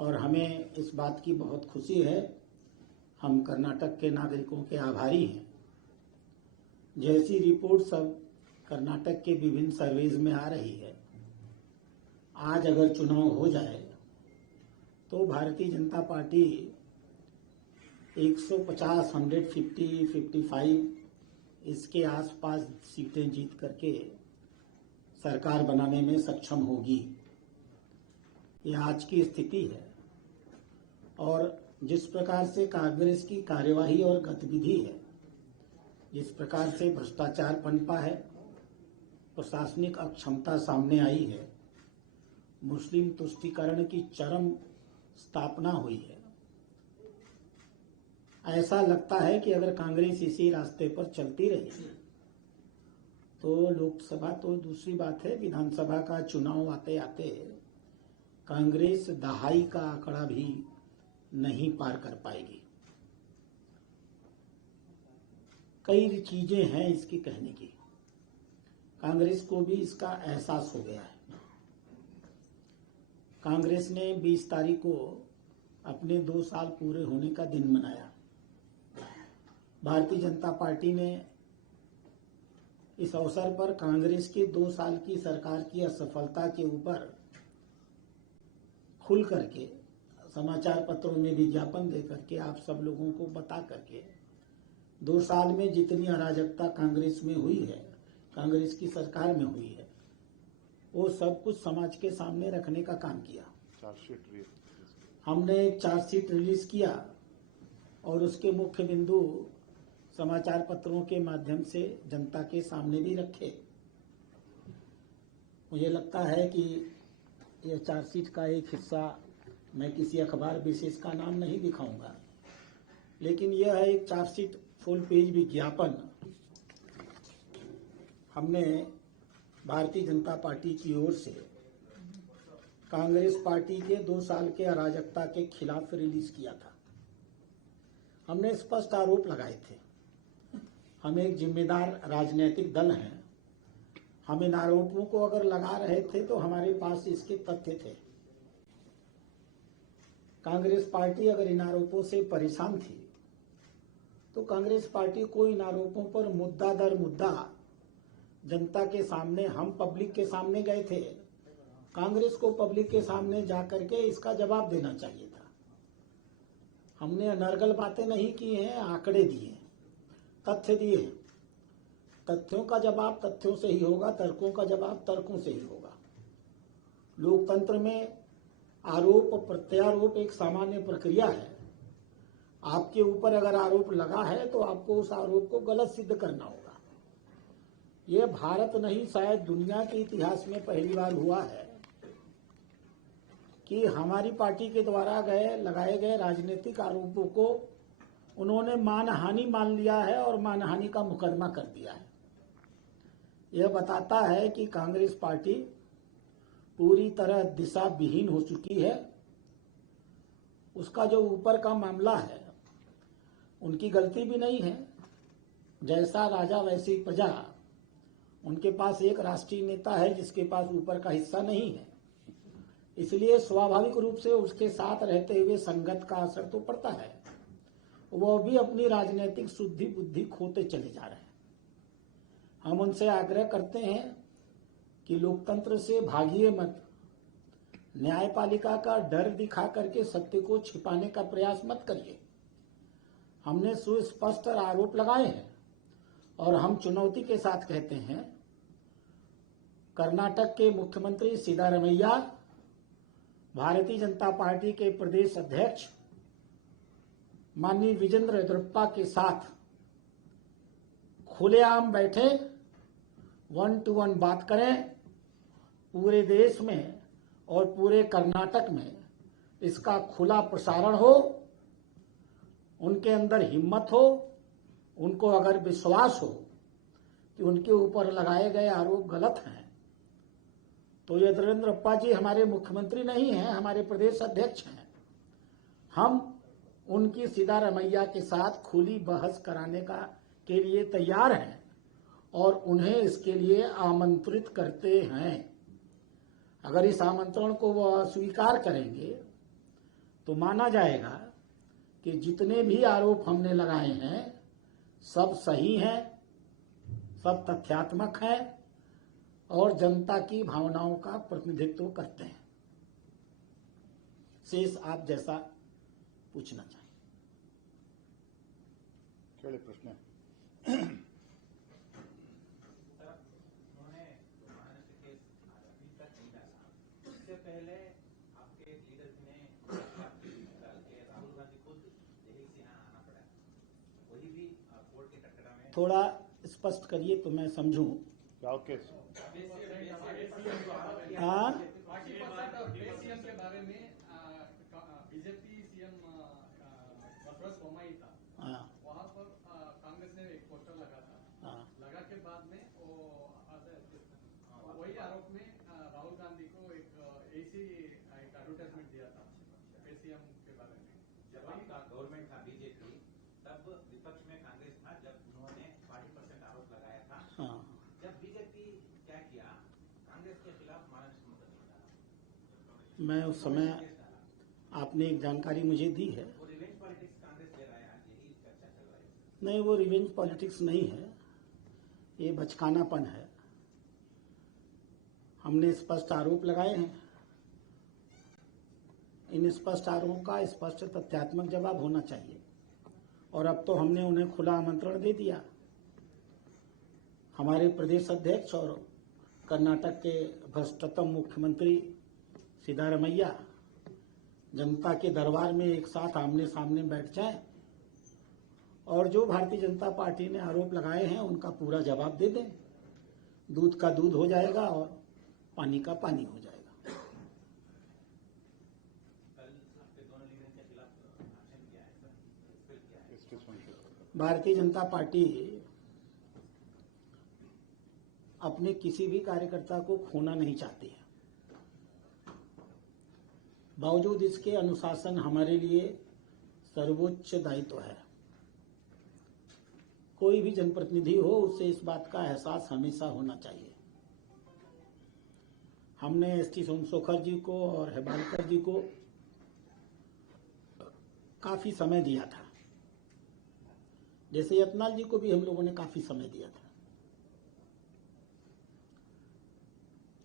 और हमें इस बात की बहुत खुशी है। हम कर्नाटक के नागरिकों के आभारी हैं। जैसी रिपोर्ट सब कर्नाटक के विभिन्न सर्वेज में आ रही है, आज अगर चुनाव हो जाए तो भारतीय जनता पार्टी 150, 150, 55 इसके आसपास सीटें जीत करके सरकार बनाने में सक्षम होगी। ये आज की स्थिति है। और जिस प्रकार से कांग्रेस की कार्यवाही और गतिविधि है, जिस प्रकार से भ्रष्टाचार पनपा है, प्रशासनिक अक्षमता सामने आई है, मुस्लिम तुष्टीकरण की चरम स्थापना हुई है, ऐसा लगता है कि अगर कांग्रेस इसी रास्ते पर चलती रही तो लोकसभा तो दूसरी बात है, विधानसभा का चुनाव आते आते कांग्रेस दहाई का आंकड़ा भी नहीं पार कर पाएगी। कई चीजें हैं इसकी कहने की। कांग्रेस को भी इसका एहसास हो गया है। कांग्रेस ने 20 तारीख को अपने 2 साल पूरे होने का दिन मनाया। भारतीय जनता पार्टी ने इस अवसर पर कांग्रेस के 2 साल की सरकार की असफलता के ऊपर खुल करके समाचार पत्रों में विज्ञापन दे करके आप सब लोगों को बता करके 2 साल में जितनी अराजकता कांग्रेस में हुई है, कांग्रेस की सरकार में हुई है, वो सब कुछ समाज के सामने रखने का काम किया। हमने एक चार्जशीट रिलीज किया और उसके मुख्य बिंदु समाचार पत्रों के माध्यम से जनता के सामने भी रखे। मुझे लगता है कि यह चार्जशीट का एक हिस्सा मैं किसी अखबार विशेष का नाम नहीं दिखाऊंगा, लेकिन यह है एक चार्जशीट फुल पेज विज्ञापन हमने भारतीय जनता पार्टी की ओर से कांग्रेस पार्टी के 2 साल के अराजकता के खिलाफ रिलीज किया था। हमने स्पष्ट आरोप लगाए थे। हम एक जिम्मेदार राजनीतिक दल हैं। हम इन आरोपों को अगर लगा रहे थे तो हमारे पास इसके तथ्य थे। कांग्रेस पार्टी अगर इन आरोपों से परेशान थी तो कांग्रेस पार्टी को इन आरोपों पर मुद्दा दर मुद्दा जनता के सामने, हम पब्लिक के सामने गए थे, कांग्रेस को पब्लिक के सामने जाकर के इसका जवाब देना चाहिए था। हमने अनर्गल बातें नहीं की हैं, आंकड़े दिए, तथ्य दिए। तथ्यों का जवाब तथ्यों से ही होगा, तर्कों का जवाब तर्कों से ही होगा। लोकतंत्र में आरोप प्रत्यारोप एक सामान्य प्रक्रिया है। आपके ऊपर अगर आरोप लगा है तो आपको उस आरोप को गलत सिद्ध करना होगा। यह भारत नहीं, शायद दुनिया के इतिहास में पहली बार हुआ है कि हमारी पार्टी के द्वारा लगाए गए राजनीतिक आरोपों को उन्होंने मानहानि मान लिया है और मानहानि का मुकदमा कर दिया है। यह बताता है कि कांग्रेस पार्टी पूरी तरह दिशा विहीन हो चुकी है। उसका जो ऊपर का मामला है, उनकी गलती भी नहीं है। जैसा राजा वैसी प्रजा। उनके पास एक राष्ट्रीय नेता है जिसके पास ऊपर का हिस्सा नहीं है, इसलिए स्वाभाविक रूप से उसके साथ रहते हुए संगत का असर तो पड़ता है। वो भी अपनी राजनीतिक शुद्धि बुद्धि खोते चले जा रहे हैं। हम उनसे आग्रह करते हैं कि लोकतंत्र से भागिए मत। न्यायपालिका का डर दिखा करके सत्य को छिपाने का प्रयास मत करिए। हमने सुस्पष्ट आरोप लगाए हैं और हम चुनौती के साथ कहते हैं, कर्नाटक के मुख्यमंत्री सिद्धारमैया, भारतीय जनता पार्टी के प्रदेश अध्यक्ष माननीय विजेंद्र येदियुरप्पा के साथ खुलेआम बैठे, 1-to-1 बात करें। पूरे देश में और पूरे कर्नाटक में इसका खुला प्रसारण हो। उनके अंदर हिम्मत हो, उनको अगर विश्वास हो कि उनके ऊपर लगाए गए आरोप गलत हैं, तो येदियुरप्पा जी हमारे मुख्यमंत्री नहीं हैं, हमारे प्रदेश अध्यक्ष हैं। हम उनकी सिद्धारमैया के साथ खुली बहस कराने के लिए तैयार हैं और उन्हें इसके लिए आमंत्रित करते हैं। अगर इस आमंत्रण को वो अस्वीकार करेंगे तो माना जाएगा कि जितने भी आरोप हमने लगाए हैं सब सही हैं, सब तथ्यात्मक हैं और जनता की भावनाओं का प्रतिनिधित्व करते हैं। शेष आप जैसा पूछना चाहिए। केवल प्रश्न इससे पहले आपके लीडर ने राहुल गांधी खुद जेल से यहाँ आना पड़ा, वही भी कोर्ट के कटघरा में। थोड़ा स्पष्ट करिए तो मैं समझूं। क्या केस? हाँ, 40% और सीएम के बारे में बीजेपी सीएम बसवराज बोम्मई था, वहाँ पर कांग्रेस ने एक पोस्टर लगा था, लगा के बाद में वो वही आरोप में राहुल गांधी को एक ऐसी एक एडवर्टाइजमेंट दिया था सीएम के बारे में। जब आपका गवर्नमेंट था बीजेपी, तब विपक्ष में कांग्रेस था, जब उन्होंने 40% आरोप लगाया था। जब बीजेपी क्या किया, कांग्रेस के खिलाफ मानहानि मुकदमा डाला। मैं उस समय आपने एक जानकारी मुझे दी है। वो रिवेंज पॉलिटिक्स कांग्रेस ले रहा है, आज यही चर्चा चल रही है। नहीं, वो रिवेंज पॉलिटिक्स नहीं है, ये बचकानापन है। हमने स्पष्ट आरोप लगाए हैं, इन स्पष्ट आरोपों का स्पष्ट तथ्यात्मक जवाब होना चाहिए। और अब तो हमने उन्हें खुला आमंत्रण दे दिया। हमारे प्रदेश अध्यक्ष और कर्नाटक के भ्रष्टतम मुख्यमंत्री सिद्धारमैया जनता के दरबार में एक साथ आमने सामने बैठ जाएं और जो भारतीय जनता पार्टी ने आरोप लगाए हैं उनका पूरा जवाब दे दें। दूध का दूध हो जाएगा और पानी का पानी हो जाएगा। कल आपके दोनों लीडर के खिलाफ भाषण किया है सर, फिर क्या है? भारतीय जनता पार्टी अपने किसी भी कार्यकर्ता को खोना नहीं चाहती है। बावजूद इसके अनुशासन हमारे लिए सर्वोच्च दायित्व है। कोई भी जनप्रतिनिधि हो, उसे इस बात का एहसास हमेशा होना चाहिए। हमने एसटी सोमशेखर जी को और हेबालकर जी को काफी समय दिया था, जैसे यत्नाल जी को भी हम लोगों ने काफी समय दिया था।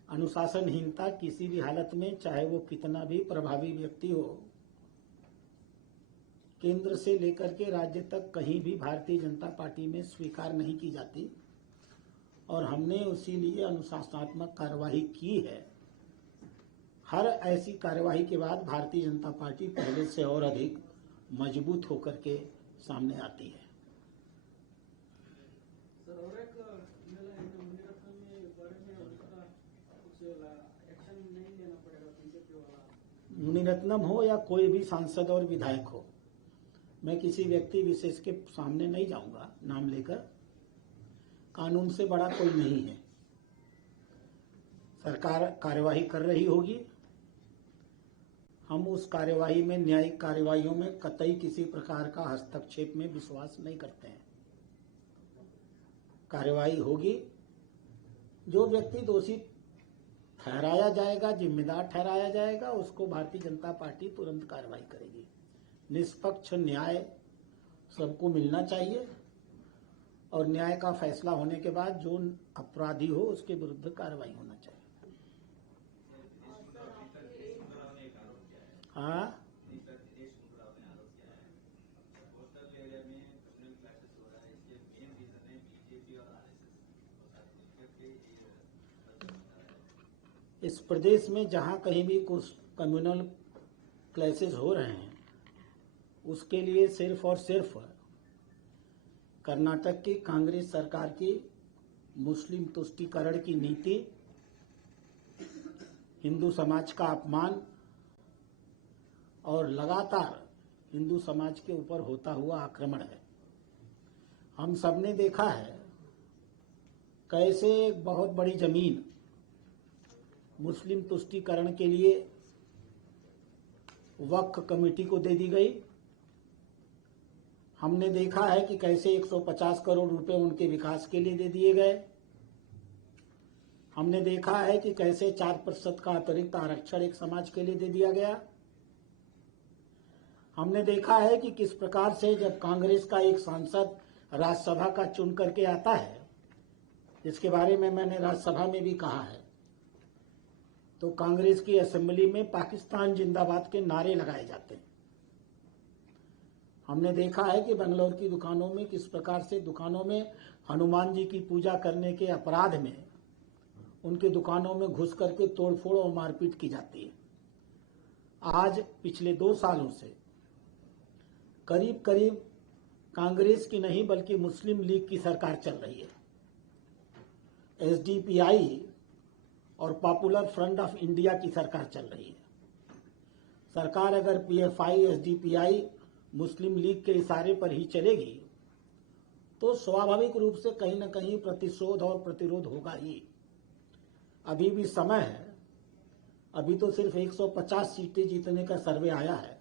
अनुशासनहीनता किसी भी हालत में, चाहे वो कितना भी प्रभावी व्यक्ति हो, केंद्र से लेकर के राज्य तक कहीं भी भारतीय जनता पार्टी में स्वीकार नहीं की जाती और हमने उसी लिए अनुशासनात्मक कार्यवाही की है। हर ऐसी कार्यवाही के बाद भारतीय जनता पार्टी पहले से और अधिक मजबूत होकर के सामने आती है। सर, और एक मुनिरत्न में बारे में उनका कुछ एक्शन नहीं लेना पड़ेगा बीजेपी वाला? मुनिरत्नम हो या कोई भी सांसद और विधायक हो, मैं किसी व्यक्ति विशेष के सामने नहीं जाऊंगा नाम लेकर। कानून से बड़ा कोई नहीं है। सरकार कार्यवाही कर रही होगी, हम उस कार्यवाही में, न्यायिक कार्यवाहियों में कतई किसी प्रकार का हस्तक्षेप में विश्वास नहीं करते हैं। कार्यवाही होगी, जो व्यक्ति दोषी ठहराया जाएगा, जिम्मेदार ठहराया जाएगा, उसको भारतीय जनता पार्टी तुरंत कार्रवाई करेगी। निष्पक्ष न्याय सबको मिलना चाहिए और न्याय का फैसला होने के बाद जो अपराधी हो उसके विरुद्ध कार्रवाई होना चाहिए। हाँ, इस प्रदेश में जहां कहीं भी कुछ कम्युनल क्लैशेस हो रहे हैं, उसके लिए सिर्फ और सिर्फ कर्नाटक की कांग्रेस सरकार की मुस्लिम तुष्टीकरण की नीति, हिंदू समाज का अपमान और लगातार हिंदू समाज के ऊपर होता हुआ आक्रमण है। हम सबने देखा है कैसे एक बहुत बड़ी जमीन मुस्लिम तुष्टीकरण के लिए वक्फ कमेटी को दे दी गई। हमने देखा है कि कैसे 150 करोड़ रुपए उनके विकास के लिए दे दिए गए। हमने देखा है कि कैसे 4% का अतिरिक्त आरक्षण एक समाज के लिए दे दिया गया। हमने देखा है कि किस प्रकार से जब कांग्रेस का एक सांसद राज्यसभा का चुन करके आता है, जिसके बारे में मैंने राज्यसभा में भी कहा है, तो कांग्रेस की असेंबली में पाकिस्तान जिंदाबाद के नारे लगाए जाते हैं। हमने देखा है कि बंगलौर की दुकानों में किस प्रकार से दुकानों में हनुमान जी की पूजा करने के अपराध में उनकी दुकानों में घुस करके तोड़फोड़ और मारपीट की जाती है। आज पिछले 2 सालों से करीब करीब कांग्रेस की नहीं बल्कि मुस्लिम लीग की सरकार चल रही है। एसडीपीआई और पॉपुलर फ्रंट ऑफ इंडिया की सरकार चल रही है। सरकार अगर पीएफआई, एसडीपीआई, मुस्लिम लीग के इशारे पर ही चलेगी तो स्वाभाविक रूप से कहीं न कहीं प्रतिशोध और प्रतिरोध होगा ही। अभी भी समय है। अभी तो सिर्फ 150 सीटें जीतने का सर्वे आया है।